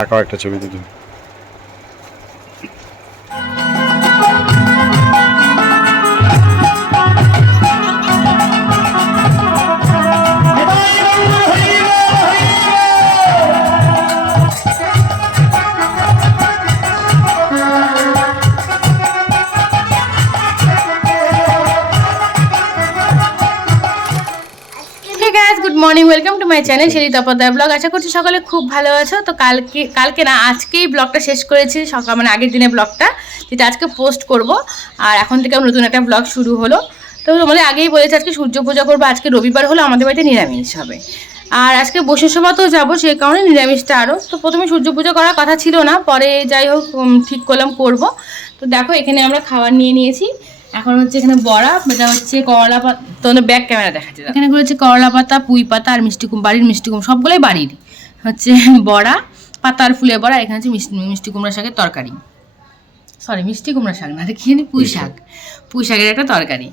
আঁকাও একটা ছবি দিদি morning welcome to my channel Shiri Tapadar blog আশা করছি সকলে খুব ভালো আছো। তো কালকে কালকে না আজকেই ব্লগটা শেষ করেছি। সকাল মানে আগের দিনে ব্লগটা যেটা আজকে পোস্ট করব। আর এখন থেকে নতুন একটা ব্লগ শুরু হলো। তো তোমাদের আগেই বলেছি আজকে সূর্য পূজা করব। আজকে রবিবার হলো আমাদের বাড়িতে নিরামিষ হবে। আর আজকে বসে তো যাব সেই কারণে নিরামিষটা আরও তো প্রথমে সূর্য পুজো করার কথা ছিল না পরে যাই হোক ঠিক করলাম করব। তো দেখো এখানে আমরা খাবার নিয়ে নিয়েছি। এখন হচ্ছে এখানে বড়া এটা হচ্ছে করলা পাতা তোমাদের ব্যাক ক্যামেরা দেখাচ্ছে এখানে হচ্ছে করলা পাতা পুঁই পাতা আর মিষ্টি কুম বাড়ির মিষ্টি কুম সবগুলোই বাড়ির হচ্ছে বড়া পাতার ফুলে বড়া এখানে হচ্ছে মিষ্টি মিষ্টি কুমড়া শাকের তরকারি। সরি মিষ্টি কুমড়া শাক না খেয়ে নি পুঁই শাক। পুঁই শাকের একটা তরকারি।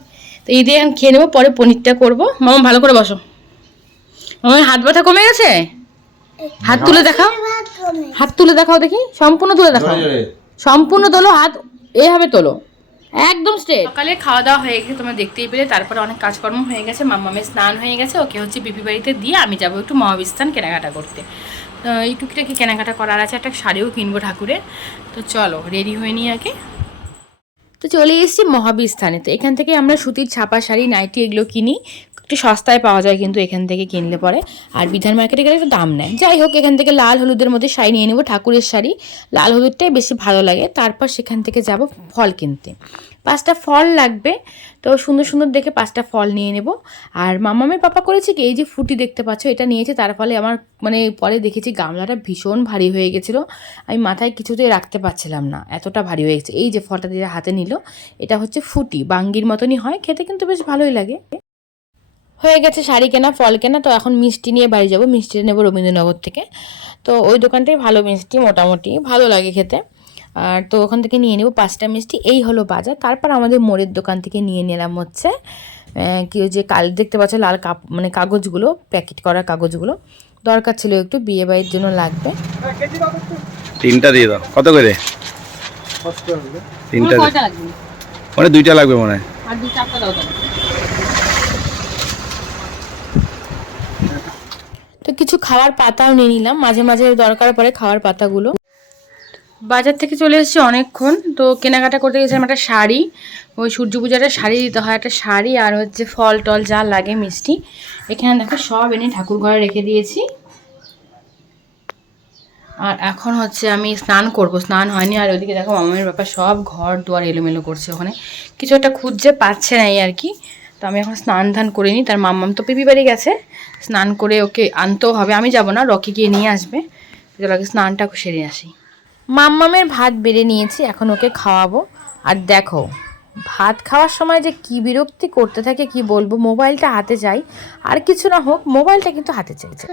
তো এই দিয়ে এখন খেয়ে নেব পরে পনিরটা করব। মামা ভালো করে বসো। মামার হাত ব্যথা কমে গেছে? হাত তুলে দেখাও। হাত তুলে দেখাও দেখি। সম্পূর্ণ তুলে দেখাও। সম্পূর্ণ তোলো হাত এভাবে তোলো। একদম স্ট্রেট সকালে খাওয়া দাওয়া হয়ে গেছে, তোমরা দেখতেই পেলে। তারপরে অনেক কাজকর্ম হয়ে গেছে মামামের স্নান হয়ে গেছে, ওকে হচ্ছে বিপি বাড়িতে দিয়ে আমি যাব একটু মহাবিস্থান কেনাকাটা করতে। তো এই টুকিটাকি কেনাকাটা করার আছে, একটা শাড়িও কিনবো ঠাকুরের। তো চলো রেডি হয়ে নিয়ে আগে। তো চলে এসেছি মহাবীরস্থানে তো এখান থেকে আমরা সুতির ছাপা শাড়ি, নাইটি এগুলো কিনি। একটু সস্তায় পাওয়া যায় কিন্তু এখান থেকে কিনলে পরে। আর বিধান মার্কেটে গেলে একটু দাম নেয়। যাই হোক, এখান থেকে লাল হলুদের মধ্যে শাড়ি নিয়ে নেব, ঠাকুরের শাড়ি। লাল হলুদটাই বেশি ভালো লাগে। তারপর সেখান থেকে যাব ফল কিনতে। পাঁচটা ফল লাগবে, তো সুন্দর সুন্দর দেখে পাঁচটা ফল নিয়ে নেব। আর মামামের পাপা করেছে কি, এই যে ফুটি দেখতে পাচ্ছ, এটা নিয়েছে। তার ফলে আমার মানে পরে দেখেছি গামলাটা ভীষণ ভারী হয়ে গেছিল। আমি মাথায় কিছুতেই রাখতে পারছিলাম না, এতটা ভারী হয়ে গেছে। এই যে ফলটা দিয়ে হাতে নিল, এটা হচ্ছে ফুটি। বাঙ্গির মতনই হয়, খেতে কিন্তু বেশ ভালোই লাগে। হয়ে গেছে শাড়ি কেনা ফল কেনা তো এখন মিষ্টি নিয়ে বাড়ি যাব। মিষ্টি নেব রবীন্দ্রনগর থেকে। তো ওই দোকানটাই ভালো মিষ্টি মোটামুটি ভালো লাগে খেতে। আর তো ওখান থেকে নিয়ে নেব পাঁচটা মিষ্টি। এই হলো বাজার। তারপর আমাদের মোড়ের দোকান থেকে নিয়ে নিলাম হচ্ছে কি ওই যে কাল দেখতে পাচ্ছ লাল কাপ মানে কাগজগুলো প্যাকেট করা কাগজগুলো। দরকার ছিল একটু বিয়ে বাড়ির জন্য লাগবে। তিনটা দিয়ে দাও। কত করে? তিনটা মানে দুইটা লাগবে মনে হয়। আর দু চারটা দাও তো কিছু খাওয়ার পাতাও নিয়ে নিলাম। মাঝে মাঝে দরকার পড়ে খাওয়ার পাতাগুলো। বাজার থেকে চলে এসেছি অনেকক্ষণ। তো কেনাকাটা করতে গেছিলাম একটা শাড়ি। ওই সূর্য পূজাটা শাড়ি দিতে হয় একটা শাড়ি আর হচ্ছে ফল টল যা লাগে মিষ্টি। এখানে দেখো সব এনে ঠাকুর ঘরে রেখে দিয়েছি। আর এখন হচ্ছে আমি স্নান করব। স্নান হয়নি আর ওইদিকে দেখো মামামের ব্যাপার সব ঘর দুয়ার এলোমেলো করছে ওখানে। কিছু একটা খুঁজছে, পাচ্ছে না আর কি। তো আমি এখন স্নান ধান করে নিই তার মাম্মাম তো পিপি বাড়ি গেছে। স্নান করে ওকে আনতেও হবে আমি যাব না রকি গিয়ে নিয়ে আসবে। চলো আগে স্নানটা সেরে আসি। মাম্মামের ভাত বেড়ে নিয়েছি এখন ওকে খাওয়াবো। আর দেখো ভাত খাওয়ার সময় যে কি বিরক্তি করতে থাকে কি বলব মোবাইলটা হাতে চাই। আর কিছু না হোক মোবাইলটা কিন্তু হাতে চাইছে।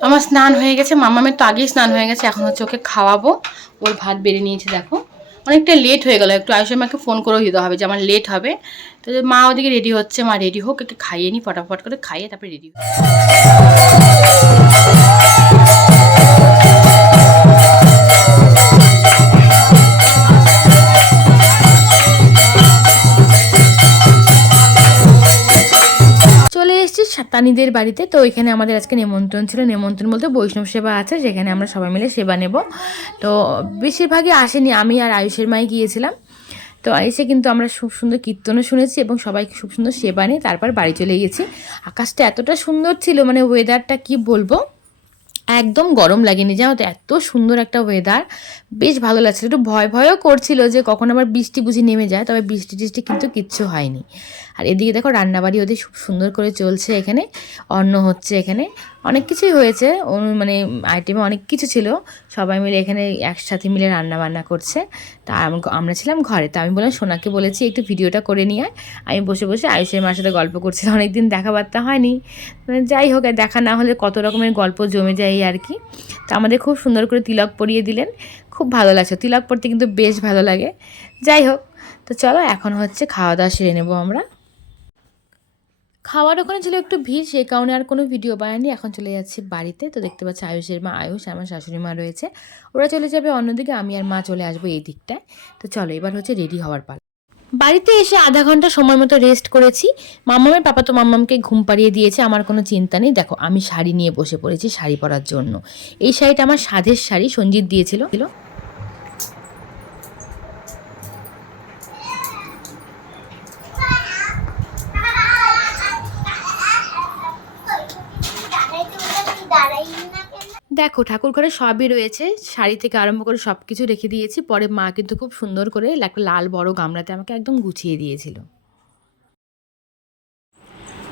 আমার স্নান হয়ে গেছে মামামের তো আগেই স্নান হয়ে গেছে এখন হচ্ছে ওকে খাওয়াবো। ওর ভাত বেড়ে নিয়েছে দেখো। অনেকটা লেট হয়ে গেল। একটু আয়ুষের মাকে ফোন করেও দিতে হবে যে আমার লেট হবে। তো মা ওদিকে রেডি হচ্ছে, মা রেডি হোক, একটু খাইয়ে নি, ফটাফট করে খাইয়ে তারপরে রেডি চলে এসেছি সাতানিদের বাড়িতে। তো এখানে আমাদের আজকে নেমন্ত্রণ ছিল। নেমন্ত্রণ বলতে বৈষ্ণব সেবা আছে, যেখানে আমরা সবাই মিলে সেবা নেব। তো বেশিরভাগই আসেনি। আমি আর আয়ুষের মাই গিয়েছিলাম। তো এসে কিন্তু আমরা খুব সুন্দর কীর্তনও শুনেছি এবং সবাই খুব সুন্দর সেবা নিয়ে তারপর বাড়ি চলে গেছি। আকাশটা এতটা সুন্দর ছিল মানে ওয়েদারটা কি বলব? একদম গরম লাগেনি, জানো তো? এত সুন্দর একটা ওয়েদার বেশ ভালো লাগছিল। একটু ভয় ভয়ও করছিল যে কখন আবার বৃষ্টি বুঝি নেমে যায়, তবে বৃষ্টি টিষ্টি কিন্তু কিচ্ছু হয়নি। আর এদিকে দেখো রান্নাবাড়ি ওদের খুব সুন্দর করে চলছে এখানে। অন্ন হচ্ছে এখানে। অনেক কিছুই হয়েছে। মানে আইটেমে অনেক কিছু ছিল। সবাই মিলে এখানে একসাথে মিলে রান্না বান্না করছে। তা আম- আমরা ছিলাম ঘরে। তা আমি বললাম, সোনাকে বলেছি, একটু ভিডিওটা করে নিয়ে আয়। আমি বসে বসে আয়ুষের মার সাথে গল্প করছিলাম অনেকদিন দেখাবার্তা হয়নি। মানে যাই হোক দেখা না হলে কত রকমের গল্প জমে যায় আর কি। তা আমাদের খুব সুন্দর করে তিলক পরিয়ে দিলেন। খুব ভালো লাগছে। তিলক পরতে কিন্তু বেশ ভালো লাগে। যাই হোক, তো চলো এখন হচ্ছে খাওয়া দাওয়া সেরে নেব আমরা। খাওয়ার ওখানে ছিল একটু ভিড় সেই কারণে আর কোনো ভিডিও বানায়নি। এখন চলে যাচ্ছি বাড়িতে। তো দেখতে পাচ্ছি আয়ুষের মা, আয়ুষ, আমার শাশুড়ি মা রয়েছে। ওরা চলে যাবে অন্যদিকে, আমি আর মা চলে আসব এই দিকটায়। তো চলো, এবার হচ্ছে রেডি হওয়ার পালা। বাড়িতে এসে আধা ঘণ্টা সময় মতো রেস্ট করেছি। মাম্মামের পাপা তো মাম্মামকে ঘুম পাড়িয়ে দিয়েছে, আমার কোনো চিন্তা নেই। দেখো, আমি শাড়ি নিয়ে বসে পড়েছি শাড়ি পরার জন্য। এই শাড়িটা আমার সাধের শাড়ি, সঞ্জিত দিয়েছিল। দেখো, ঠাকুর ঘরে সবই রয়েছে। শাড়ি থেকে আরম্ভ করে সব কিছু রেখে দিয়েছি। পরে মা কিন্তু খুব সুন্দর করে একটা লাল বড় গামলাতে আমাকে একদম গুছিয়ে দিয়েছিল।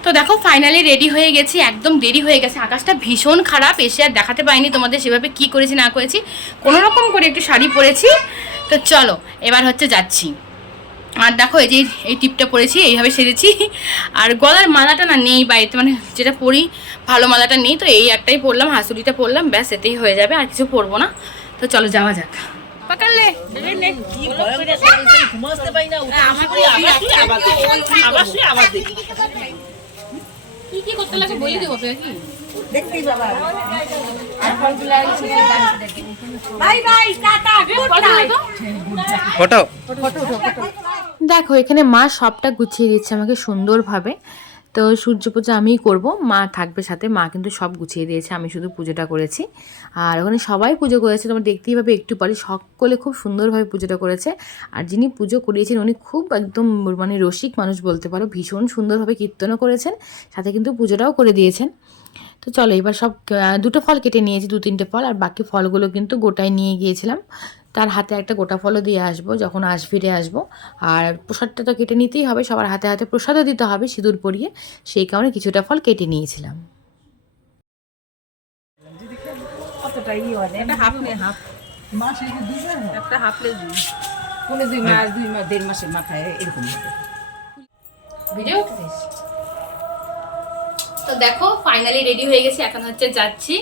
তো দেখো ফাইনালি রেডি হয়ে গেছি, একদম দেরি হয়ে গেছে। আকাশটা ভীষণ খারাপ, এসে আর দেখাতে পাইনি তোমাদের সেভাবে কি করেছি, না করেছি। কোনো রকম করে একটু শাড়ি পরেছি। তো চলো, এবার হচ্ছে যাচ্ছি। আর দেখো এই যে এই টিপটা পরেছি এইভাবে সেরেছি। আর গলার মালাটা না নেই বাড়িতে মানে যেটা পরি ভালো মালাটা নেই তো এই একটাই পরলাম হাসুলিটা পরলাম ব্যাস এতেই হয়ে যাবে আর কিছু পরবো না। তো চলো যাওয়া যাক। পাকালে। কি কি করতে লাগে বলে দেবো কি দেখতেই বাবা। ফটো দেখো, এখানে মা সবটা গুছিয়ে দিচ্ছে আমাকে সুন্দরভাবে। তো সূর্য পুজো আমিই করব, মা থাকবে সাথে, মা কিন্তু সব গুছিয়ে দিয়েছে, আমি শুধু পুজোটা করেছি। আর ওখানে সবাই পুজো করেছে, তোমরা দেখতেই পাবে একটু পরে, সকলে খুব সুন্দরভাবে পুজোটা করেছে। আর যিনি পুজো করিয়েছেন, উনি খুব একদম মানে রসিক মানুষ বলতে পারো, ভীষণ সুন্দরভাবে কীর্তনও করেছেন, সাথে কিন্তু পুজোটাও করে দিয়েছেন। তো চলো, এবার সব দুটো ফল কেটে নিয়েছি দু তিনটে ফল, আর বাকি ফলগুলো কিন্তু গোটায় নিয়ে গিয়েছিলাম। তার হাতে একটা গোটা ফলও দিয়ে আসব যখন আস ফিরে আসব। আর প্রসাদটা তো কেটে নিতেই হবে সবার হাতে হাতে প্রসাদও দিতে হবে সিঁদুর পরিয়ে। সেই কারণে কিছুটা ফল কেটে নিয়েছিলাম। লে দিই। দুই। মাস, দুই মাস, দেড় মাসের মাথায় এরকম। হবে। ভিডিও? তো দেখো ফাইনালি রেডি হয়ে গেছি এখন হচ্ছে যাচ্ছি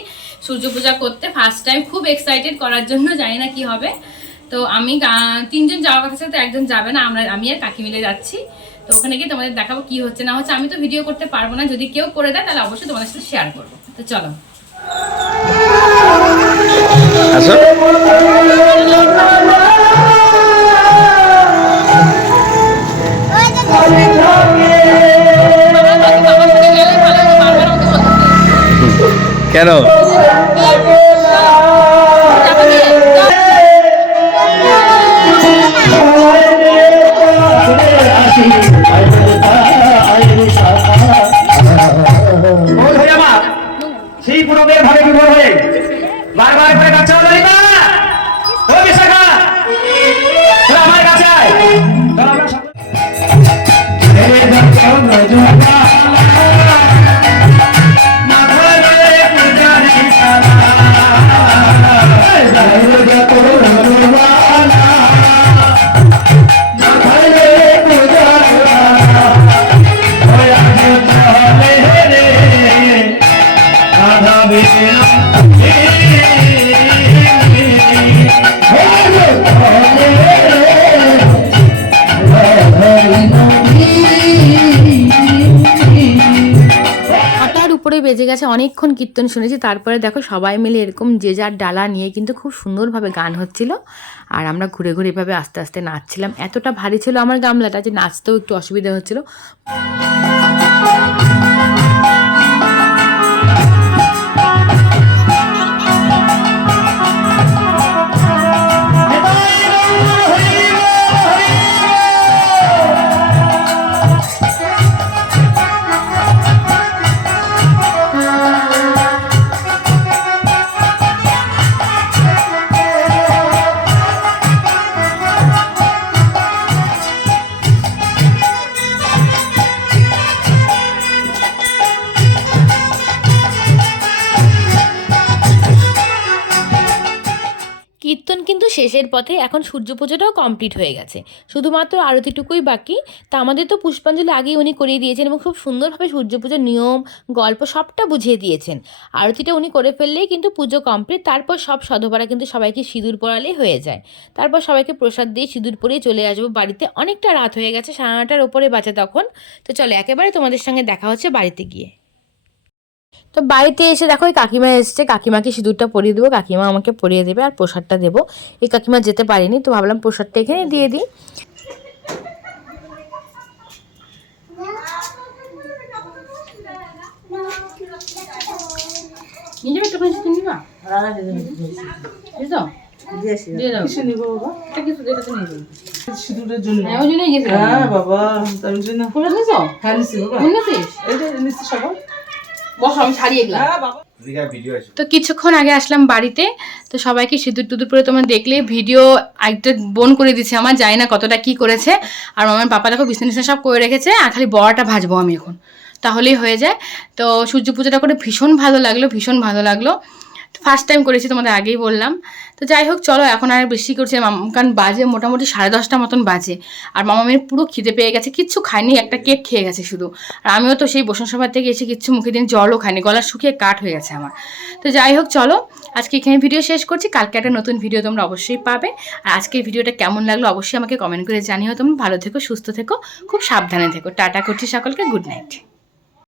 সূর্য পূজা করতে। ফার্স্ট টাইম খুব এক্সাইটেড করার জন্য জানি না কি হবে। তো আমি তিনজন যাওয়ার কথা ছিল তো একজন যাবে না আমরা আমি আর কাকি মিলে যাচ্ছি। তো ওখানে গিয়ে তোমাদের দেখাবো কি হচ্ছে না হচ্ছে আমি তো ভিডিও করতে পারব না। যদি কেউ করে দেয় তাহলে অবশ্যই তোমাদের সাথে শেয়ার করব। তো চলো। আসো। কেন? অনেকক্ষণ কীর্তন শুনেছি, তারপরে দেখো সবাই মিলে এরকম যে যার ডালা নিয়ে কিন্তু খুব সুন্দরভাবে গান হচ্ছিল। আর আমরা ঘুরে ঘুরে এভাবে আস্তে আস্তে নাচছিলাম। এতটা ভারী ছিল আমার গামলাটা যে নাচতেও একটু অসুবিধা হচ্ছিল। কীর্তন কিন্তু শেষের পথে এখন সূর্য পুজোটাও কমপ্লিট হয়ে গেছে। শুধুমাত্র আরতিটুকুই বাকি। তা আমাদের তো পুষ্পাঞ্জলি আগেই উনি করিয়ে দিয়েছেন এবং খুব সুন্দরভাবে সূর্য পুজোর নিয়ম, গল্প সবটা বুঝিয়ে দিয়েছেন। আরতিটা উনি করে ফেললেই কিন্তু পুজো কমপ্লিট, তারপর সব সধবারা কিন্তু সবাইকে সিঁদুর পরালেই হয়ে যায়। তারপর সবাইকে প্রসাদ দিয়ে সিঁদুর পরিয়ে চলে আসব। বাড়িতে অনেকটা রাত হয়ে গেছে, সাড়ে নটার ওপরে বাজে তখন। তো চলো, একেবারে তোমাদের সঙ্গে দেখা হচ্ছে বাড়িতে গিয়ে। তো বাড়িতে এসে দেখো এই কাকিমা এসছে। কাকিমাকে সিঁদুরটা পরিয়ে দেবো কাকিমা আমাকে পরিয়ে দেবে আর প্রসাদটা দেবো। এই কাকিমা যেতে পারেনি তো ভাবলাম প্রসাদটা এখানে দিয়ে দিই। বাবা। বসো আমি ছাড়িয়ে গেলাম হ্যাঁ বাবা। ভিডিও আছে। তো কিছুক্ষণ আগে আসলাম বাড়িতে তো সবাইকে সিঁদুর টুদুর পরে তোমার দেখলে ভিডিও একটা বোন করে দিচ্ছে আমার জানি না কতটা কি করেছে। আর আমার পাপা দেখো বিছনা সব করে রেখেছে আর খালি বড়াটা ভাজবো আমি এখন। তাহলেই হয়ে যায়। তো সূর্য পুজোটা করে ভীষণ ভালো লাগল ভীষণ ভালো লাগল। ফার্স্ট টাইম করেছি তোমাদের আগেই বললাম। তো যাই হোক, চলো, এখন আর বেশি করছি কারণ বাজে মোটামুটি সাড়ে দশটা মতন বাজে। আর মামা মামামের পুরো খিদে পেয়ে গেছে, কিচ্ছু খায়নি, একটা কেক খেয়ে গেছে শুধু। আর আমিও তো সেই বসন সভা থেকে এসে কিচ্ছু মুখে দিন জলও খাইনি, গলা শুকিয়ে কাঠ হয়ে গেছে আমার। তো যাই হোক, চলো, আজকে এখানে ভিডিও শেষ করছি। কালকে একটা নতুন ভিডিও তোমরা অবশ্যই পাবে। আর আজকের ভিডিওটা কেমন লাগল অবশ্যই আমাকে কমেন্ট করে জানিও তোমরা। ভালো থেকো, সুস্থ থেকো, খুব সাবধানে থেকো। টাটা করছি সকলকে গুড নাইট